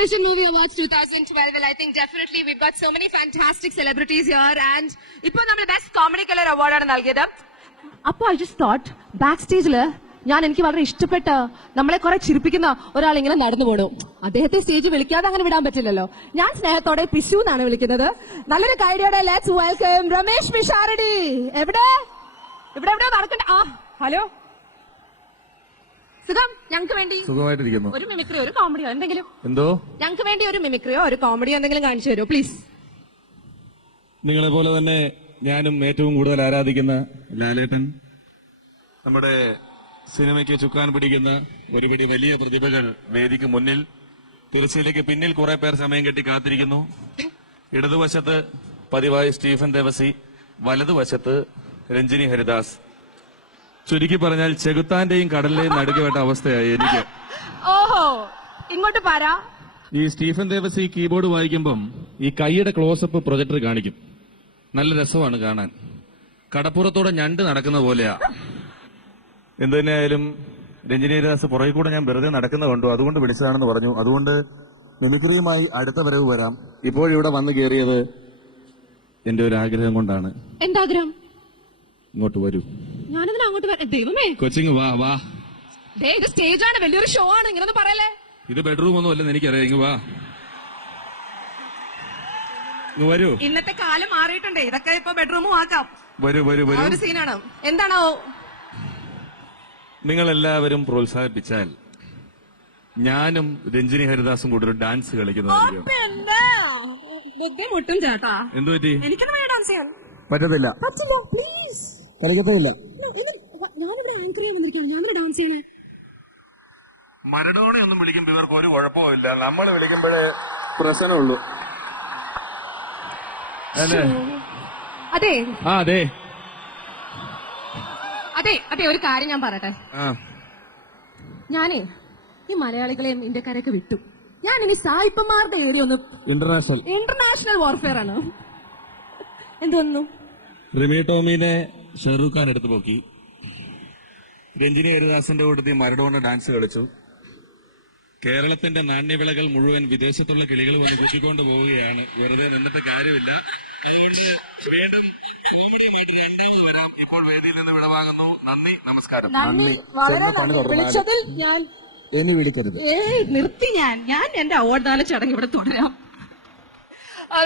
Television Movie Awards 2012. Well, I think definitely we've got so many fantastic celebrities here, and ipo nammal best comedy color award aanu nalgiyathu. Appo I just thought backstage la ഞാൻ എനിക്ക് വളരെ ഇഷ്ടപ്പെട്ട നമ്മളെ കുറെ ചിരിപ്പിക്കുന്ന ഒരാൾ ഇങ്ങനെ നടന്നു പോണു. അദ്ദേഹത്തെ സ്റ്റേജ് വിളിക്കാതെ അങ്ങനെ വിടാൻ പറ്റില്ലല്ലോ. ഞാൻ സ്നേഹത്തോടെ പിശു എന്നാണ് വിളിക്കുന്നത്. നല്ലൊരു കൈഡിയോടെ ലെറ്റ്സ് വെൽക്കം രമേശ് പിഷാരടി. എവിടെ നടക്കണ്ട. ഹലോ, സുഖം. ഞങ്ങൾക്ക് വേണ്ടി സുഖമായിട്ടിരിക്കുന്നു. ഒരു മിമിക്രിയോ ഒരു കോമഡിയോ എന്തെങ്കിലും. എന്തോ ഞങ്ങൾക്ക് വേണ്ടി ഒരു മിമിക്രിയോ ഒരു കോമഡിയോ എന്തെങ്കിലും കാണിച്ചു തരുമോ പ്ലീസ്? നിങ്ങളെ പോലെ തന്നെ ഞാനും ഏറ്റവും കൂടുതൽ ആരാധിക്കുന്ന ലാലേട്ടൻ, നമ്മുടെ സിനിമയ്ക്ക് ചുക്കാൻ പിടിക്കുന്ന ഒരുപിടി വലിയ പ്രതിഭകൾ വേദിക്ക് മുന്നിൽ, തിരശ്ശീലയ്ക്ക് പിന്നിൽ കുറെ പേർ സമയം കെട്ടി കാത്തിരിക്കുന്നു. ഇടതുവശത്ത് പതിവായി സ്റ്റീഫൻ ദേവസി, വലതുവശത്ത് രഞ്ജിനി ഹരിദാസ്. ചുരുക്കി പറഞ്ഞാൽ ചെകുത്താന്റെയും കടലിലെയും നടുക്കുവേട്ട അവസ്ഥയായി എനിക്ക്. ഓഹോ, ഇങ്ങോട്ട് പാരാ. ഈ സ്റ്റീഫൻ ദേവസി കീബോർഡ് വായിക്കുമ്പം ഈ കൈയുടെ ക്ലോസപ്പ് പ്രൊജക്ടർ കാണിക്കും. നല്ല രസമാണ് കാണാൻ. കടപ്പുറത്തോടെ ഞണ്ട് നടക്കുന്ന പോലെയാ. എന്തു തന്നെയായാലും രഞ്ജിനി ഹരിദാസ് പുറകെ കൂടെ ഞാൻ വെറുതെ നടക്കുന്ന കണ്ടു, അതുകൊണ്ട് വിളിച്ചതാണെന്ന് പറഞ്ഞു. അതുകൊണ്ട് മിമിക്രിയുമായി അടുത്ത വരവ് വരാം. ഇപ്പോഴിവിടെ വന്നു കയറിയത് എന്റെ ഒരു ആഗ്രഹം കൊണ്ടാണ്. എന്താഗ്രഹം? ഇങ്ങോട്ട് വരൂ. ഞാനെന്തിനാ അങ്ങോട്ട് വരാം? ദൈവമേ, കൊച്ചിങ് വാ വാ. ഇത് സ്റ്റേജാണ്, വലിയൊരു ഷോ ആണ്, ഇങ്ങനൊന്നും പറയല്ലേ. ഇത് ബെഡ്റൂം ഒന്നും അല്ലെന്ന് എനിക്കറിയാം. ഇങ്ങ് വാ, വരൂ. ഇന്നത്തെ കാലം മാറിയിട്ടുണ്ട്, ഇതൊക്കെ ഇപ്പൊ ബെഡ്റൂമും ആക്കാം. വരൂ വരൂ വരൂ. ഒരു സീനാണ്. എന്താണോ? നിങ്ങൾ എല്ലാവരും പ്രോത്സാഹിപ്പിച്ചാൽ ഞാനും രഞ്ജിനി ഹരിദാസും കൂടെ ഒരു ഡാൻസ് കളിക്കുന്നതായിരിക്കും. മുട്ടും ചേട്ടാ. എന്തു പറ്റി? എനിക്കൊന്നും വേണം ഡാൻസ് ചെയ്യാൻ. പറ്റത്തില്ല. പറ്റില്ല, പ്ലീസ്. കളിക്കത്തില്ല. ഞാനിവിടെ ആങ്കർ ചെയ്യാൻ വന്നിരിക്കുകയാണ്, ഞാനൊരു ഡാൻസ് ചെയ്യണേ. മരടോണി ഒന്നും വിളിക്കുമ്പോ ഇവർക്ക് ഒരു കുഴപ്പമില്ല, നമ്മൾ വിളിക്കുമ്പോഴേ പ്രശ്നമുള്ളൂ. അതെ അതെ അതെ അതെ, ഒരു കാര്യം ഞാൻ പറയട്ടെ. ഞാനേ ഈ മലയാളികളെയും ഇന്ത്യക്കാരെയൊക്കെ വിട്ടു. ഞാൻ ഇനി സായിപ്പന്മാരുടെ ഏരിയ ഒന്ന് ഇന്റർനാഷണൽ വാർഫെയർ ആണ്. എന്തോന്നു? റിമി ടോമിനെ ഷെറൂഖ് ഖാൻ എടുത്തു പോക്കി. രഞ്ജിനി ഹരിദാസിന്റെ കൂട്ടത്തിൽ മരടോണ ഡാൻസ് കളിച്ചു. കേരളത്തിന്റെ നാണ്യവിളകൾ മുഴുവൻ വിദേശത്തുള്ള കിളികൾ വന്ന് കുത്തിക്കൊണ്ട് പോവുകയാണ്. വെറുതെ നിന്നിട്ട് കാര്യമില്ല. അതുകൊണ്ട് വീണ്ടും കോമഡിയുമായിട്ട് രണ്ടാമത് വരാം. ഇപ്പോൾ വേദിയിൽ നിന്ന് വിടവാങ്ങുന്നു. നന്ദി, നമസ്കാരം. വിളിച്ചതിൽ ഞാൻ എന്നെ വിളിക്കരുത്. നിർത്തി. ഞാൻ എന്റെ അവാർഡ് ദാന ചടങ്ങ് ഇവിടെ തുടരാം.